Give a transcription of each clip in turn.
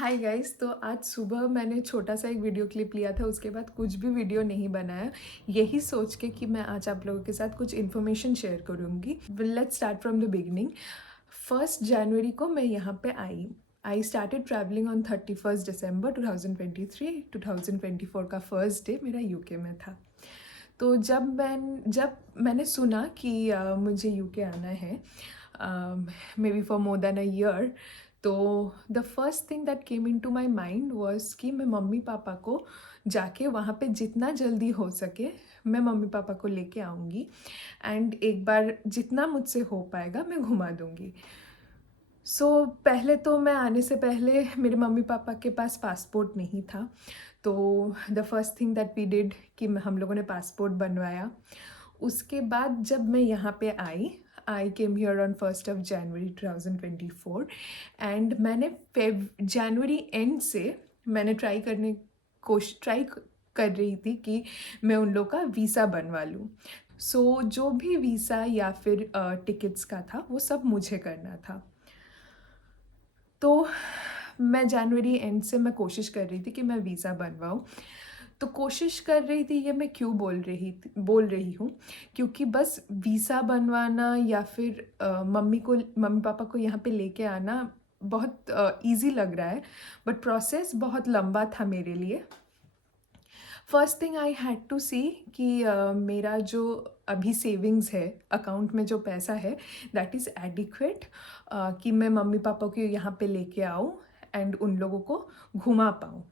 Hi guys. तो आज सुबह मैंने छोटा सा एक वीडियो क्लिप लिया था, उसके बाद कुछ भी वीडियो नहीं बनाया, यही सोच के कि मैं आज आप लोगों के साथ कुछ इन्फॉर्मेशन शेयर करूँगी। Let's start from the beginning. 1 जनवरी को मैं यहाँ पे आई स्टार्टेड ट्रैवलिंग ऑन 31 दिसंबर 2023। 2024 का फर्स्ट डे मेरा यूके में था। तो जब मैंने सुना कि मुझे यूके आना है, maybe for more than a year, तो the first thing that came into my mind was कि मैं मम्मी पापा को जाके वहाँ पे जितना जल्दी हो सके मैं मम्मी पापा को लेके आऊँगी एंड एक बार जितना मुझसे हो पाएगा मैं घुमा दूँगी। पहले तो मैं आने से पहले मेरे मम्मी पापा के पास पासपोर्ट नहीं था। तो the first thing that we did कि हम लोगों ने पासपोर्ट बनवाया। उसके बाद जब मैं यहाँ पे I came here on 1 January 2024 and मैंने जनवरी एंड से मैंने ट्राई कर रही थी कि मैं उन लोग का वीज़ा बनवा लूँ। जो भी वीज़ा या फिर टिकट्स का था वो सब मुझे करना था। तो मैं जनवरी एंड से मैं कोशिश कर रही थी कि मैं वीज़ा बनवाऊँ। तो कोशिश कर रही थी, ये मैं क्यों बोल रही हूँ, क्योंकि बस वीज़ा बनवाना या फिर मम्मी पापा को यहाँ पे लेके आना बहुत ईज़ी लग रहा है, बट प्रोसेस बहुत लंबा था मेरे लिए। First thing I had to see कि मेरा जो अभी सेविंग्स है, अकाउंट में जो पैसा है, दैट इज़ एडिक्वेट कि मैं मम्मी पापा को यहाँ पे लेके आऊँ एंड उन लोगों को घुमा पाऊँ।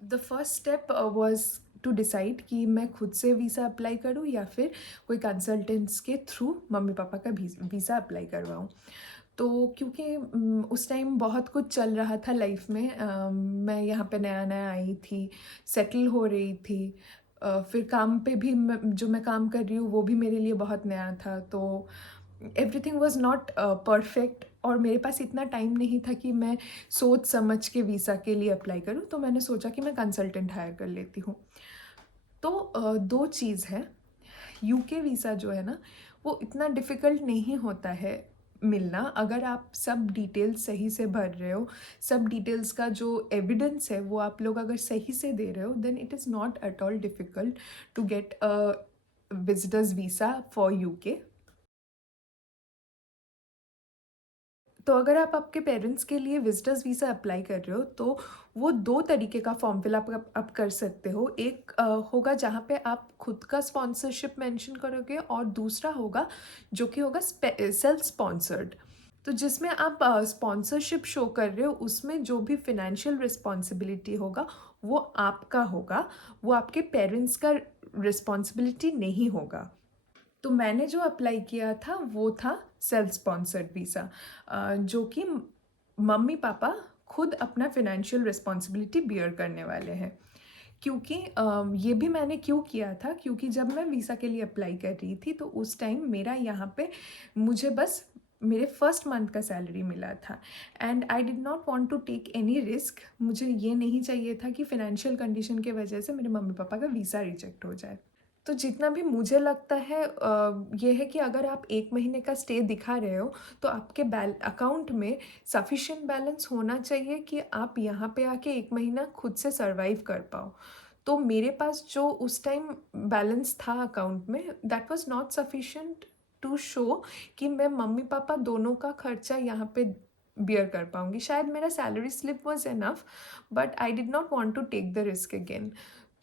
The first step was to decide कि मैं खुद से वीज़ा अप्लाई करूँ या फिर कोई कंसल्टेंट्स के थ्रू मम्मी पापा का वीज़ा अप्लाई करवाऊँ। तो क्योंकि उस टाइम बहुत कुछ चल रहा था लाइफ में, मैं यहाँ पे नया नया आई थी, सेटल हो रही थी, फिर काम पे भी जो मैं काम कर रही हूँ वो भी मेरे लिए बहुत नया था। तो एवरीथिंग वॉज नॉट परफेक्ट और मेरे पास इतना टाइम नहीं था कि मैं सोच समझ के वीज़ा के लिए अप्लाई करूँ। तो मैंने सोचा कि मैं कंसल्टेंट हायर कर लेती हूँ। तो दो चीज़ है, यूके वीज़ा जो है ना वो इतना डिफ़िकल्ट नहीं होता है मिलना, अगर आप सब डिटेल्स सही से भर रहे हो, सब डिटेल्स का जो एविडेंस है वो आप लोग अगर सही से दे रहे हो, then it is not at all difficult to get a visitors visa for UK. तो अगर आप आपके पेरेंट्स के लिए विजिटर्स वीज़ा अप्लाई कर रहे हो तो वो दो तरीके का फॉर्म फिल आप कर सकते हो। एक होगा जहाँ पे आप खुद का स्पॉन्सरशिप मेंशन करोगे और दूसरा होगा जो कि होगा सेल्फ स्पॉन्सर्ड। तो जिसमें आप स्पॉन्सरशिप शो कर रहे हो उसमें जो भी फिनेंशियल रिस्पॉन्सिबिलिटी होगा वो आपका होगा, वो आपके पेरेंट्स का रिस्पॉन्सिबिलिटी नहीं होगा। तो मैंने जो अप्लाई किया था वो था सेल्फ स्पॉन्सर्ड वीज़ा, जो कि मम्मी पापा खुद अपना फिनेंशियल रिस्पॉन्सिबिलिटी बियर करने वाले हैं। क्योंकि ये भी मैंने क्यों किया था, क्योंकि जब मैं वीज़ा के लिए अप्लाई कर रही थी तो उस टाइम मेरा यहाँ पे मुझे बस मेरे फर्स्ट मंथ का सैलरी मिला था and I did not want to take any risk. मुझे ये नहीं चाहिए था कि फिनेंशियल कंडीशन के वजह से मेरे मम्मी पापा का वीज़ा रिजेक्ट हो जाए। तो जितना भी मुझे लगता है ये है कि अगर आप 1 महीने का स्टे दिखा रहे हो तो आपके अकाउंट में सफिशिएंट बैलेंस होना चाहिए कि आप यहाँ पे आके 1 महीना खुद से सर्वाइव कर पाओ। तो मेरे पास जो उस टाइम बैलेंस था अकाउंट में, that was not sufficient to show कि मैं मम्मी पापा दोनों का खर्चा यहाँ पे बियर कर पाऊँगी। शायद मेरा salary slip was enough, but I did not want to take the risk again.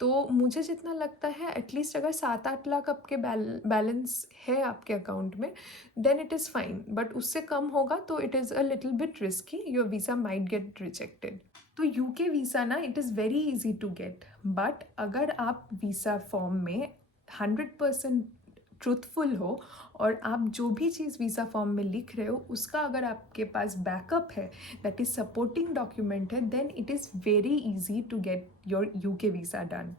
तो मुझे जितना लगता है एटलीस्ट अगर 7-8 लाख आपके बैलेंस है आपके अकाउंट में, then it is fine, but उससे कम होगा तो it is a little bit risky, your visa might get rejected. तो यूके वीज़ा ना it is very easy to get, but अगर आप वीज़ा फॉर्म में 100% ट्रूथफुल हो और आप जो भी चीज़ वीज़ा फॉर्म में लिख रहे हो उसका अगर आपके पास बैकअप है, दैट इज़ सपोर्टिंग डॉक्यूमेंट है, then it is very easy to get your UK visa done.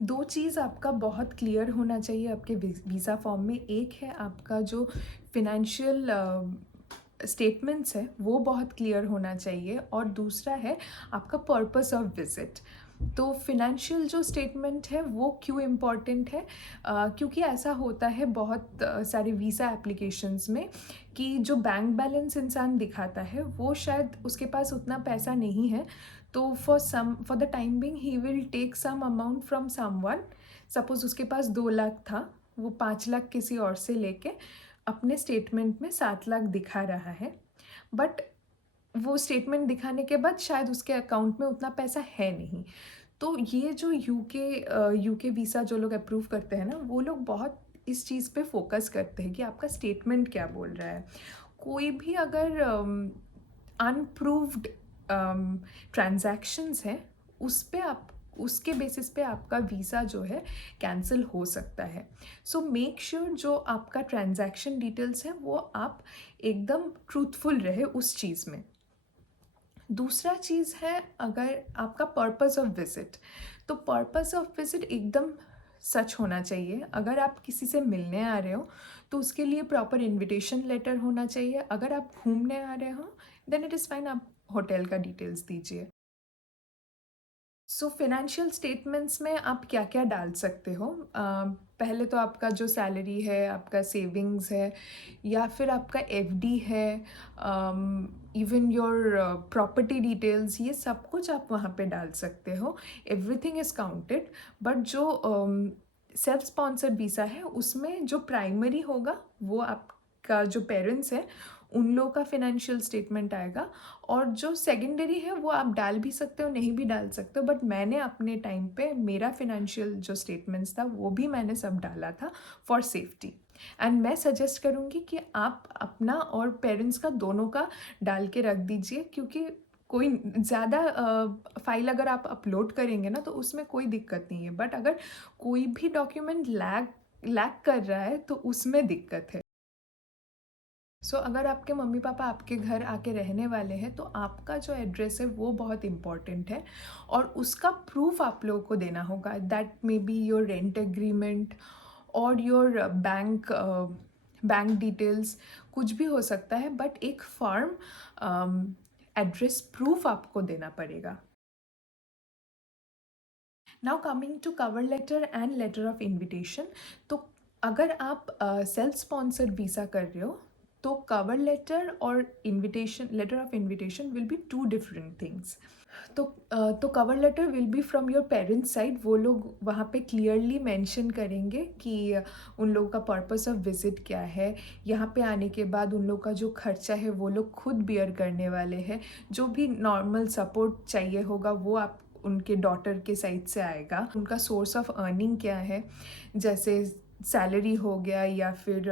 दो चीज़ आपका बहुत क्लियर होना चाहिए आपके वीज़ा फॉर्म में। एक है आपका जो फिनेंशियल स्टेटमेंट्स है वो बहुत क्लियर होना चाहिए और दूसरा है आपका पर्पस ऑफ विजिट। तो फिनेंशियल जो स्टेटमेंट है वो क्यों इम्पॉर्टेंट है, क्योंकि ऐसा होता है बहुत सारे वीज़ा एप्लीकेशंस में कि जो बैंक बैलेंस इंसान दिखाता है वो शायद उसके पास उतना पैसा नहीं है, तो for the time being he will take some amount from someone. Suppose उसके पास 2 लाख था, वो 5 लाख किसी और से लेके अपने स्टेटमेंट में 7 लाख दिखा रहा है, बट वो स्टेटमेंट दिखाने के बाद शायद उसके अकाउंट में उतना पैसा है नहीं। तो ये जो यूके वीज़ा जो लोग अप्रूव करते हैं ना, वो लोग बहुत इस चीज़ पे फोकस करते हैं कि आपका स्टेटमेंट क्या बोल रहा है। कोई भी अगर अनप्रूव्ड ट्रांजैक्शंस हैं, उस पे आप उसके बेसिस पे आपका वीज़ा जो है कैंसिल हो सकता है। सो मेक श्योर जो आपका ट्रांजैक्शन डिटेल्स हैं वो आप एकदम ट्रूथफुल रहे उस चीज़ में। दूसरा चीज़ है अगर आपका पर्पस ऑफ विज़िट, तो पर्पस ऑफ विज़िट एकदम सच होना चाहिए। अगर आप किसी से मिलने आ रहे हो तो उसके लिए प्रॉपर इनविटेशन लेटर होना चाहिए। अगर आप घूमने आ रहे हो देन इट इज़ फाइन, आप होटल का डिटेल्स दीजिए। सो फिनेंशियल स्टेटमेंट्स में आप क्या क्या डाल सकते हो, पहले तो आपका जो सैलरी है, आपका सेविंग्स है, या फिर आपका एफडी है, इवन योर प्रॉपर्टी डिटेल्स, ये सब कुछ आप वहाँ पे डाल सकते हो। Everything is counted. बट जो सेल्फ स्पॉन्सर्ड वीज़ा है उसमें जो प्राइमरी होगा वो आपका जो पेरेंट्स है उन लोगों का फिनेंशियल स्टेटमेंट आएगा, और जो सेकेंडरी है वो आप डाल भी सकते हो, नहीं भी डाल सकते हो। बट मैंने अपने टाइम पे मेरा फिनेंशियल जो स्टेटमेंट्स था वो भी मैंने सब डाला था फॉर सेफ्टी। एंड मैं सजेस्ट करूँगी कि आप अपना और पेरेंट्स का दोनों का डाल के रख दीजिए, क्योंकि कोई ज़्यादा फाइल अगर आप अपलोड करेंगे ना तो उसमें कोई दिक्कत नहीं है, बट अगर कोई भी डॉक्यूमेंट लैग कर रहा है तो उसमें दिक्कत है। अगर आपके मम्मी पापा आपके घर आके रहने वाले हैं तो आपका जो एड्रेस है वो बहुत इम्पॉर्टेंट है, और उसका प्रूफ आप लोगों को देना होगा। That may be your rent agreement और योर बैंक डिटेल्स, कुछ भी हो सकता है, बट एक फर्म एड्रेस प्रूफ आपको देना पड़ेगा। Now coming to cover letter and letter of invitation. तो अगर आप सेल्फ स्पॉन्सर्ड वीज़ा कर रहे हो तो कवर लेटर और invitation, letter of invitation will be two different things. तो cover letter will be from your parents side. वो लोग वहाँ पे क्लियरली मेंशन करेंगे कि उन लोगों का पर्पस ऑफ विज़िट क्या है, यहाँ पे आने के बाद उन लोग का जो खर्चा है वो लोग खुद बियर करने वाले हैं। जो भी नॉर्मल सपोर्ट चाहिए होगा वो आप उनके डॉटर के साइड से आएगा। उनका सोर्स ऑफ अर्निंग क्या है, जैसे सैलरी हो गया, या फिर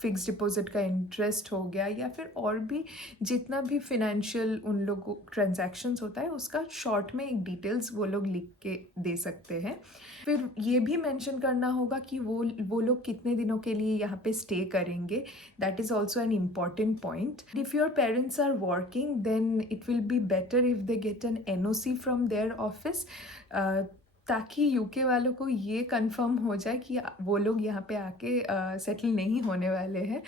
फिक्स डिपॉजिट का इंटरेस्ट हो गया, या फिर और भी जितना भी फिनेंशियल उन लोगों ट्रांजैक्शंस होता है उसका शॉर्ट में एक डिटेल्स वो लोग लिख के दे सकते हैं। फिर ये भी मेंशन करना होगा कि वो लोग कितने दिनों के लिए यहाँ पे स्टे करेंगे। That is also an important point. If your parents are working then it will be better if they get an NOC from their office, ताकि यूके वालों को ये कंफर्म हो जाए कि वो लोग यहाँ पे आके सेटल नहीं होने वाले हैं।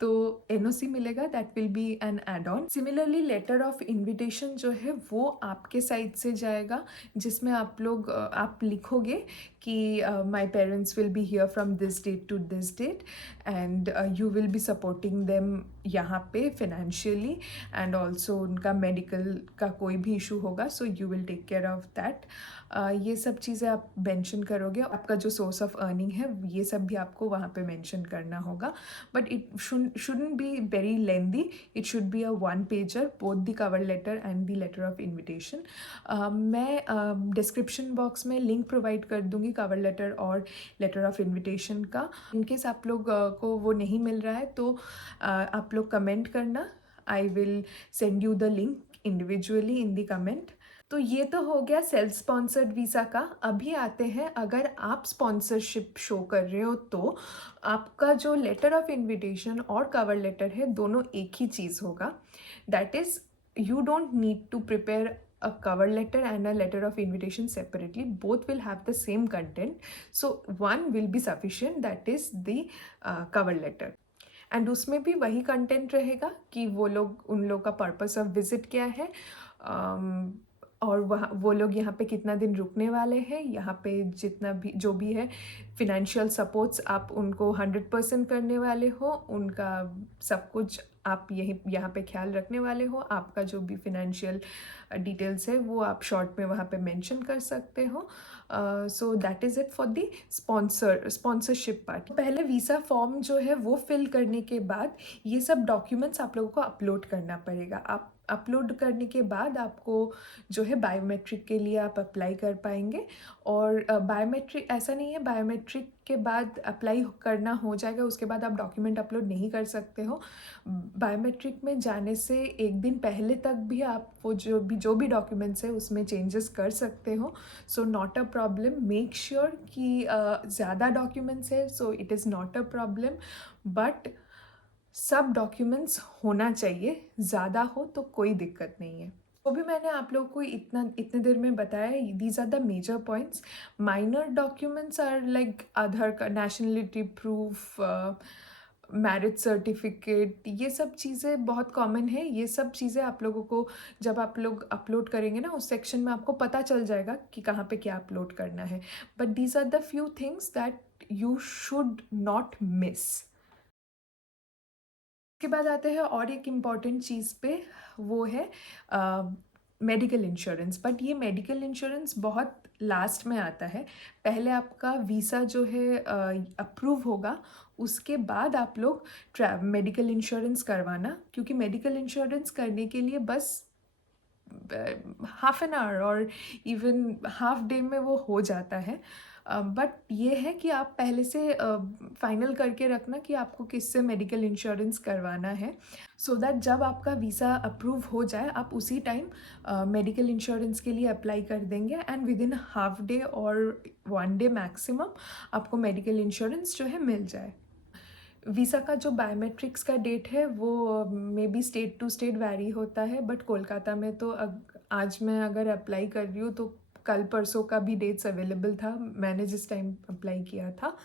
तो एनओसी मिलेगा, that will be an add on. Similarly letter of invitation जो है वो आपके साइड से जाएगा, जिसमें आप लिखोगे कि my parents will be here from this date to this date, and you will be supporting them यहाँ पे फिनेंशियली, एंड ऑल्सो उनका मेडिकल का कोई भी इशू होगा so you will take care of that. ये सब चीज़ें आप मेंशन करोगे। आपका जो सोर्स ऑफ अर्निंग है ये सब भी आपको वहाँ पे मेंशन करना होगा, but it shouldn't be very lengthy. It should be a one pager, both the cover letter and the letter of invitation. मैं डिस्क्रिप्शन बॉक्स में लिंक प्रोवाइड कर दूंगी कवर लेटर और लेटर ऑफ इनविटेशन का। In case आप लोग को वो नहीं मिल रहा है तो आप लोग कमेंट करना, I will send you the link individually in the comment. तो ये तो हो गया सेल्फ स्पॉन्सर्ड वीज़ा का। अभी आते हैं, अगर आप स्पॉन्सरशिप शो कर रहे हो तो आपका जो लेटर ऑफ इनविटेशन और कवर लेटर है दोनों एक ही चीज़ होगा। That is you don't need to prepare a cover letter and a letter of invitation separately. Both will have the same content, so one will be sufficient, that is the cover letter. And उसमें भी वही content रहेगा कि वो लोग, उन लोग का पर्पस ऑफ विजिट क्या है, और वहाँ वो लोग यहाँ पे कितना दिन रुकने वाले हैं, यहाँ पे जितना भी जो भी है फिनेंशियल सपोर्ट्स आप उनको 100% करने वाले हो, उनका सब कुछ आप यही यहाँ पे ख्याल रखने वाले हो। आपका जो भी फिनेंशियल डिटेल्स है वो आप शॉर्ट में वहाँ पे मेंशन कर सकते हो। So that is it for the sponsorship part. पहले वीज़ा फॉर्म जो है वो फिल करने के बाद ये सब डॉक्यूमेंट्स आप लोगों को अपलोड करना पड़ेगा। आप अपलोड करने के बाद आपको जो है बायोमेट्रिक के लिए आप अप्लाई कर पाएंगे। और बायोमेट्रिक ऐसा नहीं है बायोमेट्रिक के बाद अप्लाई करना हो जाएगा उसके बाद आप डॉक्यूमेंट अपलोड नहीं कर सकते हो। बायोमेट्रिक में जाने से एक दिन पहले तक भी आप वो जो भी डॉक्यूमेंट्स है उसमें चेंजेस कर सकते हो। So not a problem. Make sure कि ज़्यादा डॉक्यूमेंट्स है so it is not a problem, but सब डॉक्यूमेंट्स होना चाहिए। ज़्यादा हो तो कोई दिक्कत नहीं है। वो भी मैंने आप लोगों को इतने देर में बताया। These are the major points. Minor documents are like Aadhaar card, nationality proof, marriage certificate, ये सब चीज़ें बहुत कॉमन है। ये सब चीज़ें आप लोगों को जब आप लोग अपलोड करेंगे ना उस सेक्शन में आपको पता चल जाएगा कि कहाँ पे क्या अपलोड करना है। But these are the few things that you should not miss. उसके बाद आते हैं और एक इम्पॉर्टेंट चीज़ पे, वो है मेडिकल इंश्योरेंस। बट ये मेडिकल इंश्योरेंस बहुत लास्ट में आता है। पहले आपका वीज़ा जो है अप्रूव होगा, उसके बाद आप लोग मेडिकल इंश्योरेंस करवाना, क्योंकि मेडिकल इंश्योरेंस करने के लिए बस हाफ एन आवर और इवन हाफ डे में वो हो जाता है। बट ये है कि आप पहले से फाइनल करके रखना कि आपको किससे मेडिकल इंश्योरेंस करवाना है, सो दैट जब आपका वीज़ा अप्रूव हो जाए आप उसी टाइम मेडिकल इंश्योरेंस के लिए अप्लाई कर देंगे and with in half day और 1 डे मैक्सिमम आपको मेडिकल इंश्योरेंस जो है मिल जाए। वीज़ा का जो बायोमेट्रिक्स का डेट है वो may be state to state vary होता है, बट कोलकाता में तो आज मैं अगर अप्लाई कर रही हूँ तो कल परसों का भी डेट्स अवेलेबल था मैंने जिस टाइम अप्लाई किया था।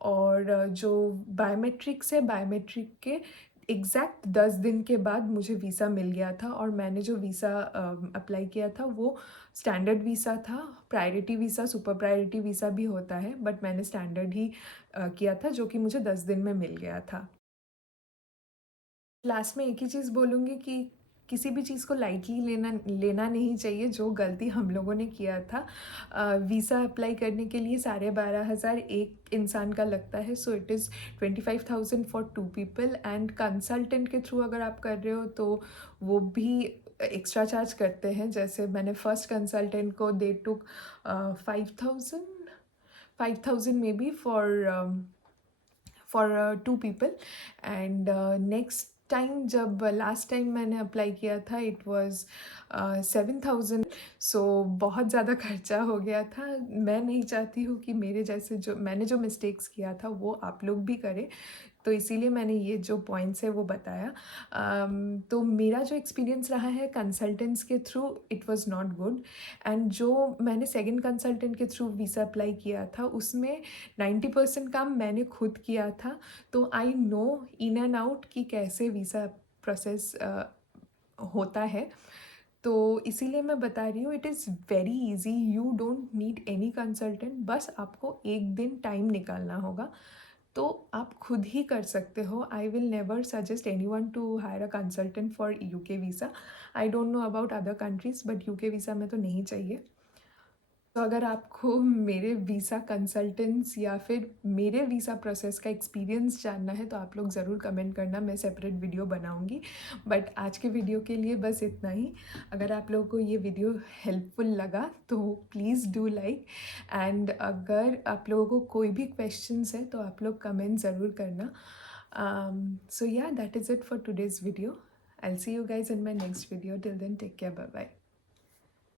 और जो बायोमेट्रिक्स है, बायोमेट्रिक के एग्जैक्ट 10 दिन के बाद मुझे वीज़ा मिल गया था। और मैंने जो वीज़ा अप्लाई किया था वो स्टैंडर्ड वीज़ा था। Priority visa, super priority visa भी होता है, बट मैंने स्टैंडर्ड ही किया था जो कि मुझे 10 दिन में मिल गया था। लास्ट में एक ही चीज़ बोलूँगी कि किसी भी चीज़ को लाइटली लेना नहीं चाहिए। जो गलती हम लोगों ने किया था, वीज़ा अप्लाई करने के लिए 12,500 एक इंसान का लगता है। So it is 25,000 for 2 people. And consultant के थ्रू अगर आप कर रहे हो तो वो भी एक्स्ट्रा चार्ज करते हैं। जैसे मैंने फर्स्ट कंसल्टेंट को दे टुक 5,000 may be for 2 people. And next time जब लास्ट टाइम मैंने अप्लाई किया था इट वाज 7,000। सो बहुत ज़्यादा खर्चा हो गया था। मैं नहीं चाहती हूँ कि मेरे जैसे जो मैंने जो मिस्टेक्स किया था वो आप लोग भी करें, तो इसीलिए मैंने ये जो पॉइंट्स है वो बताया। तो मेरा जो एक्सपीरियंस रहा है कंसल्टेंट्स के through, it was not good. And जो मैंने सेकंड कंसल्टेंट के थ्रू वीज़ा अप्लाई किया था उसमें 90% काम मैंने खुद किया था। तो I know in and out कि कैसे वीज़ा प्रोसेस होता है। तो इसीलिए मैं बता रही हूँ, it is very easy. You don't need any consultant, बस आपको एक दिन टाइम निकालना होगा तो आप खुद ही कर सकते हो। I will never suggest any one to hire a consultant for UK visa. I don't know about other countries, but UK visa में तो नहीं चाहिए। तो अगर आपको मेरे वीज़ा कंसल्टेंट्स या फिर मेरे वीज़ा प्रोसेस का एक्सपीरियंस जानना है तो आप लोग ज़रूर कमेंट करना, मैं सेपरेट वीडियो बनाऊंगी। बट आज के वीडियो के लिए बस इतना ही। अगर आप लोगों को ये वीडियो हेल्पफुल लगा तो प्लीज़ डू लाइक। एंड अगर आप लोगों को कोई भी क्वेश्चंस है तो आप लोग कमेंट ज़रूर करना। सो या that is it for today's video. I will see you guys in my next video. Till then take care, bye bye.